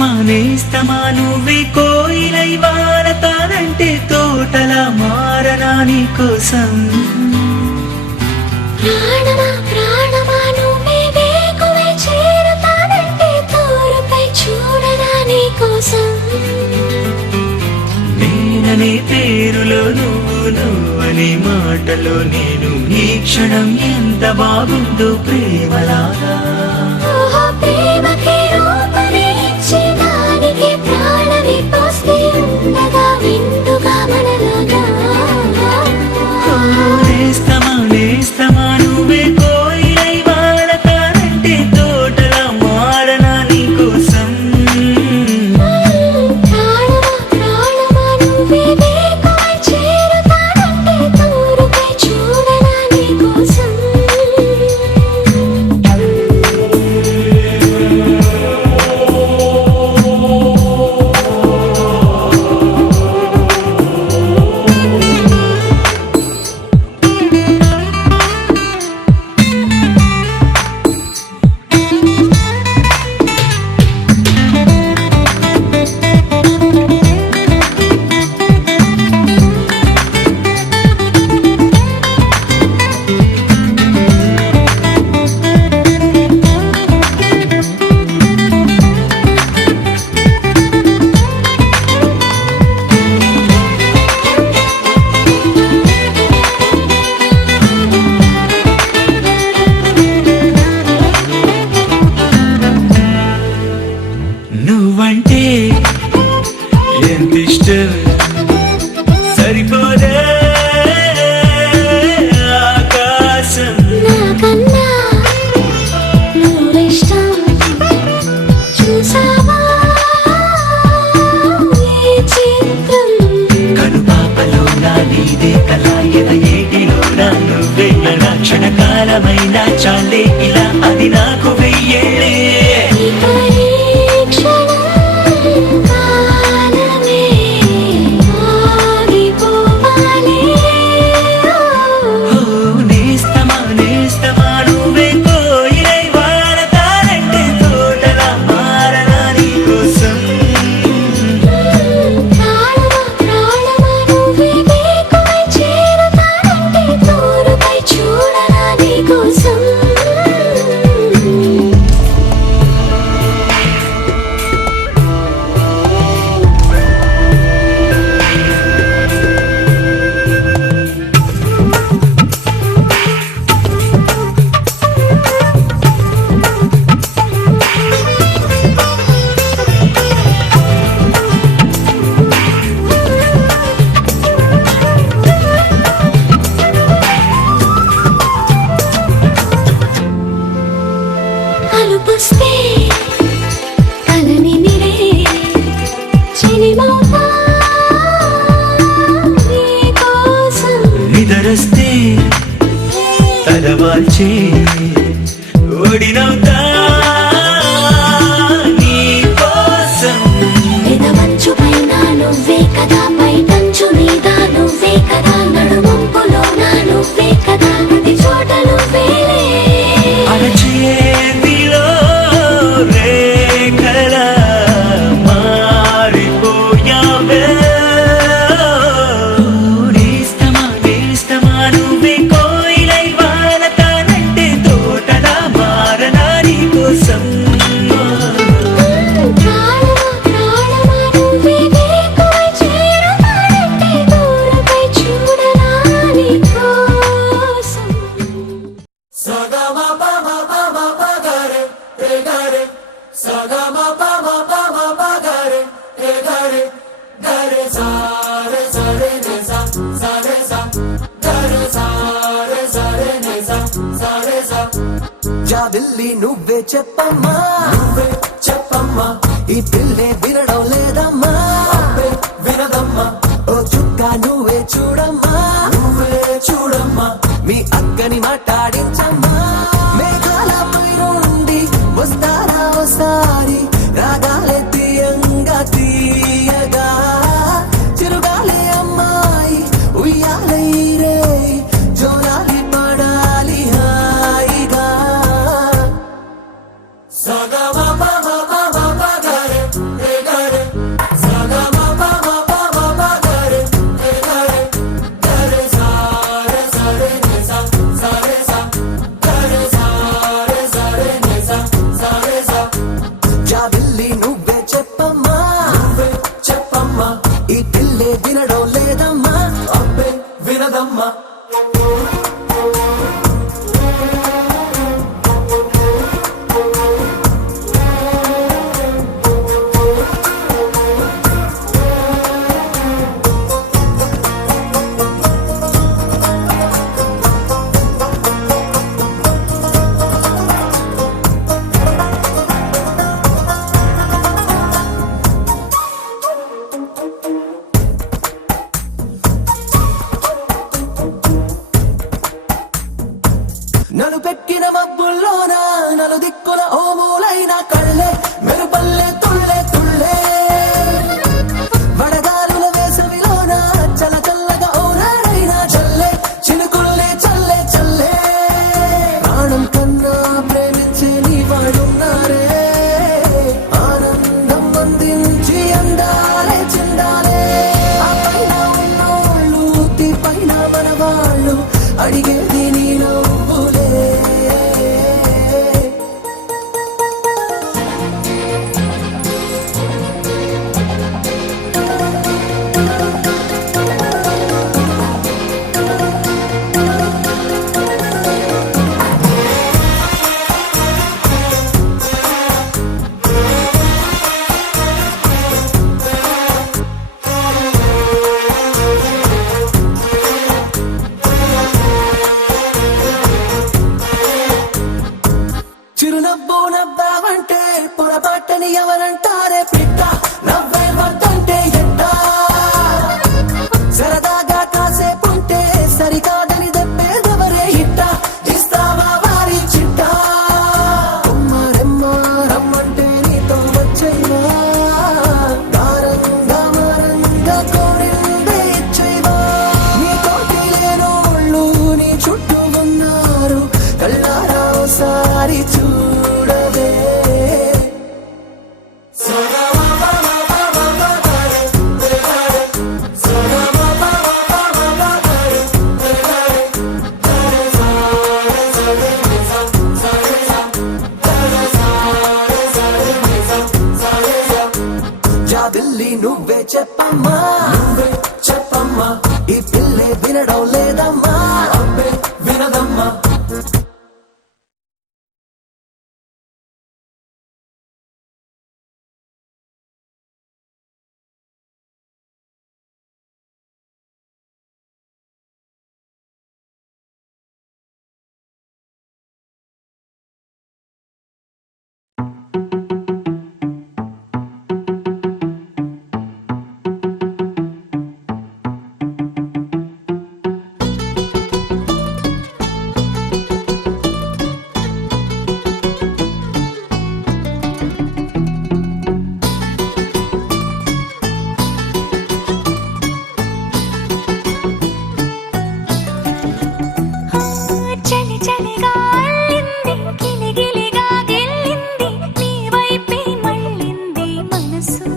నేస్తమా నువ్వే కోయిలై వారతానంటే తోటలా మారనా నీ కోసం. ప్రాణమా ప్రాణమా నువ్వే వేకువై చేరతానంటే తోరుపై చూడనా నీ కోసం. నేననే పేరులో నువ్వనే మాటలో నేను ఈ క్షణం ఎంత బాగుందో ప్రేమలాగా. ప్రేమకి రూపమే ఇచ్చి దానికి ప్రాణమి పోస్తే ఉండగా విందుగా మనలాగా. నేస్తమా నువ్వే కోయిలై వాడతానంటే తోటలా మారనా నీ కోసం. ప్రాణమా ప్రాణమా నువ్వే వేకువై చేరతానంటే తోరుపై చూడనా నీ కోసం. నువ్వంటే ఎంతిష్టం సరిపోదే ఆకాశం. నాకన్నా నువ్విష్టం చూసావా ఈ చిత్రం. కనుపాపలో నా నీదే కళ ఎద ఏటిలో నా నువ్వే నా క్షణకాలమైన చాలే ఇలా అది నాకు వెయ్యేళ్ళే. కలుపుస్తే కలని నిరే చిలిమౌతా నీ కోసం. నిదరస్తే తలవాల్చే ఒడినవుతా నీ కోసం. ఎదవంచు పైన నువ్వే కదా, పైటంచు మీద నువ్వే కదా, నడుమంపులో నా నువ్వే కదా, ప్రతి చోట నువ్వేలే. అరచేతిలో రేఖల మారిపోయావే. నేస్తమా నువ్వే కోయిలై వాడతానంటే తోటలా మారనా నీ కోసం. ప్రాణమా ప్రాణమా నువ్వే వేకువై చేరతానంటే తోరుపై చూడనా నీ కోసం. జాబిల్లి నువ్వే చెప్పమ్మా, నువ్వే చెప్పమ్మా, ఈ పిల్లే వినడం లేదమ్మా, వినదమ్మా. ఓ చుక్క నువ్వే చూడమ్మా, నువ్వే చూడమ్మా, మీ అక్కని మాట్లాడించమ్మా. మేఘాలపై నుండి వస్తారా ఓసారి, రాగాలే తీయంగా తీయగా, చిరుగాలే అమ్మాయి ఉయ్యాలే రే, జోరాలి పడాలి హాయిగా. సగమ పమ పమ పగరే చెప్పమ్మా. నలు పెట్టిన మబ్బుల్లోన నలు దిక్కుల ఓ మూలైన కళ్ళే మెరుపల్లె తుళ్ళే తుళ్ళే వడగాలుల వేసవిలోన చల్ల చల్లగా ఓ నాడైనా చల్లే చినుకుల్లే చల్లే చల్లే ప్రాణం కన్నా ప్రేమించే నీ వాడున్నారే ఆనందం అందించి అందాలే చిందాలే ఆ పైన ఉన్నోళ్ళు తీ పైన మన వాళ్ళు అడిగేది నీ నవ్వులే. చిరునవ్వు నవ్వావంటే పొరపాటని ఎవరంటారే పిట్ట నవ్వే వద్దంటే ఎట్టా సరదాగా కాసేపుంటే సరికాదని దెబ్బేదెవరే ఇట్ట ఇస్తావా వారి చిట్ట కుమ్మరెమ్మ రమ్మంటే నీతో వచ్చేవా దారంగా మారంగా కోరిందే ఇచ్చేవా నీ తోటి లేనోళ్ళు నీ చుట్టూ ఉన్నారు కళ్ళారా ఓసారి చూడవే. జాబిల్లి నువ్వే చెప్పమ్మా నువ్వే చెప్పమ్మా ఈ పిల్లే వినడం లేదమ్మా అబ్బే వినదమ్మా. చలి చలిగా అల్లింది గిలిగిలిగా గెల్లింది నీ వైపే మళ్ళింది మనసు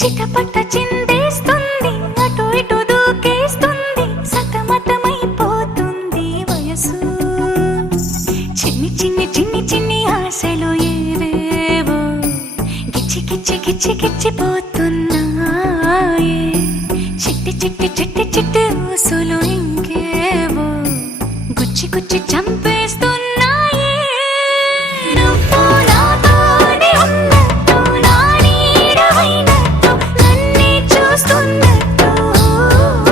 చిటపట చిందేస్తుంది అటు ఇటు దూకేస్తుంది సతమతమైపోతుంది వయసు చిన్ని చిన్ని చిన్ని చిన్ని ఆశలు ఏవేవో గిచ్చి గిచ్చి గిచ్చి గిచ్చిపోతున్నాయే చిట్టి చిట్టి చిట్టి చిట్టి ఊసులు ఇంకేవో గుచ్చి గుచ్చి చంపేస్తున్నాయే నువ్వు నాతోనే ఉన్నట్టు నా నీడవైనట్టు నన్నే చూస్తున్నట్టు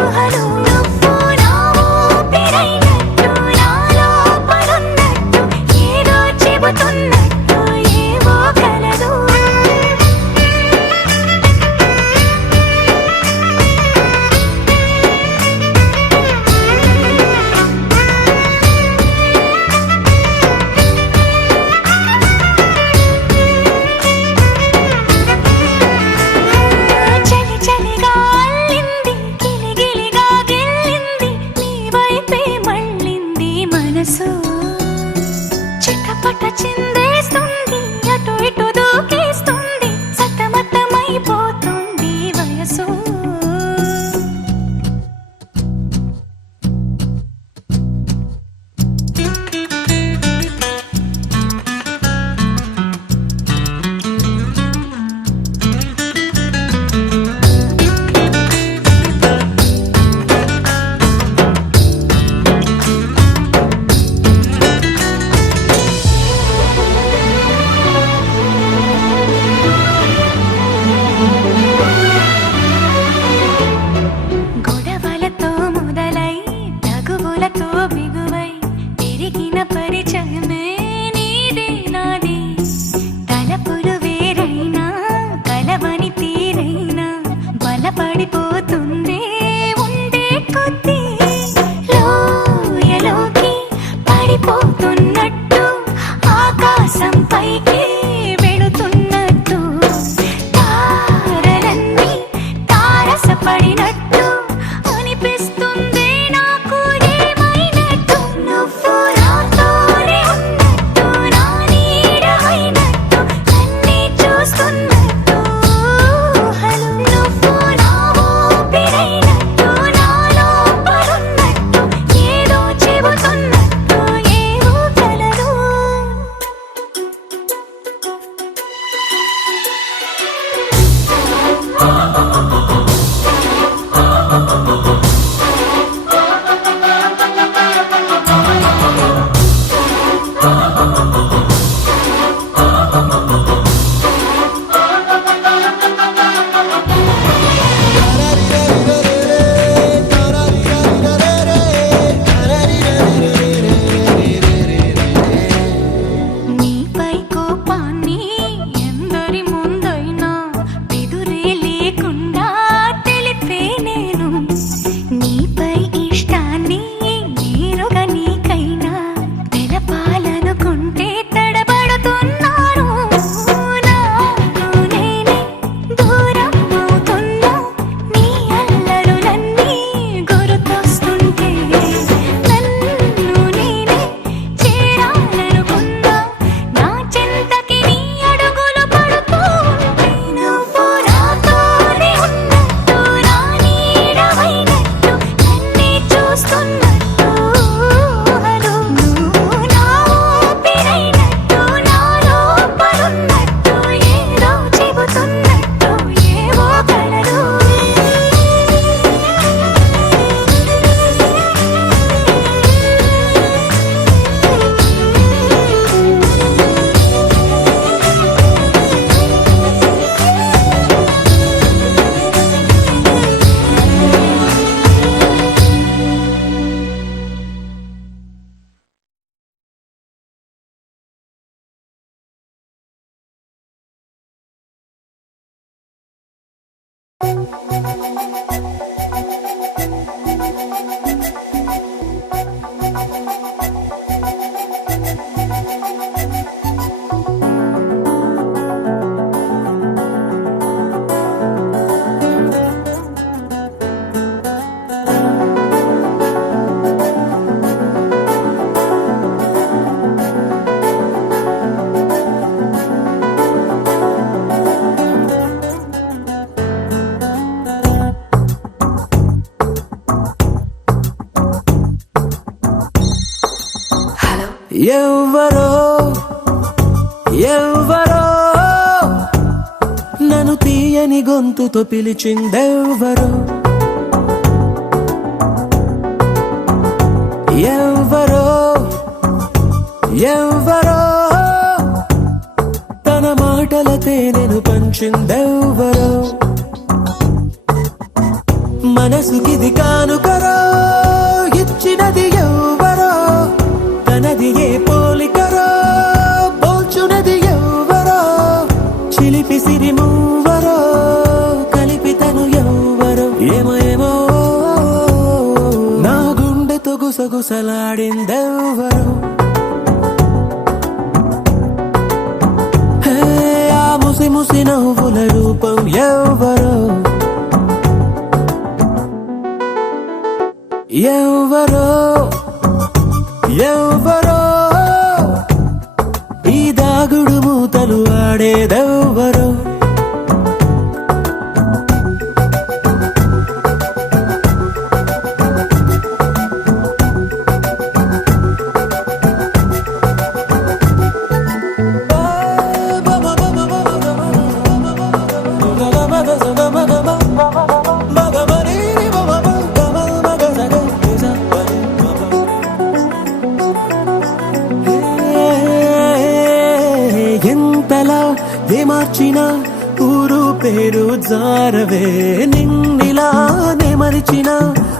ఊహలు నువ్వు నా ఊపిరైనట్టు నా లోపలున్నట్టు ఏదో చెబుతున్నట్టు ఏవో కలదు. చలి చలిగా అల్లింది గిలిగిలిగా గెల్లింది నీ వైపే మళ్ళింది మనసు చిటపట చిందేస్తుంది అటు ఇటు దూకేస్తుంది సతమతమైపోతుంది వయసు. ఎవ్వరో ఎవ్వరో నన్ను తీయని గొంతుతో పిలిచిందెవ్వరో ఎవ్వరో ఎవ్వరో తన మాటల తేనెను పంచిందెవ్వరో మనసుకిది కానుకరో ఇచ్చినది ఎవ్వరో తనది ఏ పోలికరో పోల్చునది ఎవ్వరో చిలిపి సిరి మూవరో కలిపి తను ఎవ్వరో ఏమో ఏమో నా గుండెతో గుసగుసలాడిందెవ్వరో హే ఆ ముసి ముసి నవ్వుల రూపం ఎవ్వరో ఎవ్వరో ఎవ్వరో ఈ దాగుడు మూతలు ఆడేదెవ్వరో ఎంతలా మార్చిన ఊరు పేరు జారవే నిన్నిలా మరిచిన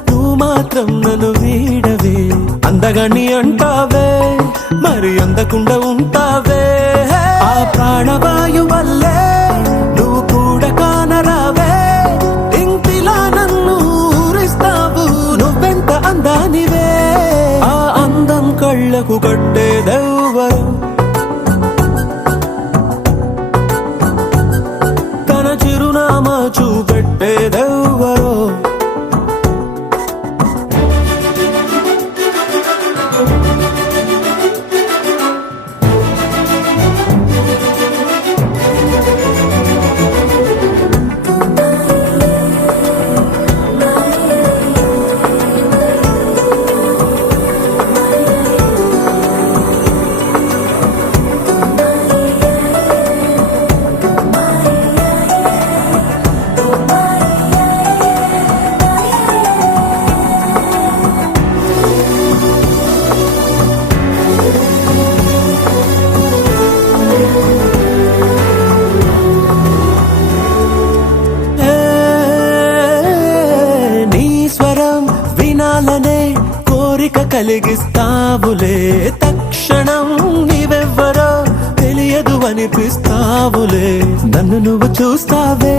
నువ్వు మాత్రం నన్ను వీడవే అందగాన్ని అంటావే మరి అందకుండా ఉంటావే ఆ ప్రాణవాయు వల్లే నువ్వు కూడా కానరావే ఇంటిలా నన్ను ఊరిస్తావు నువ్వెంత అందానివే ఆ అందం కళ్ళకు కట్టేదెవ్వరు చిరునామా చూపెట్టేదెవ్వరో కోరిక కలిగిస్తావులే తక్షణం నీవెవ్వరో తెలియదు అనిపిస్తావులే నన్ను నువ్వు చూస్తావే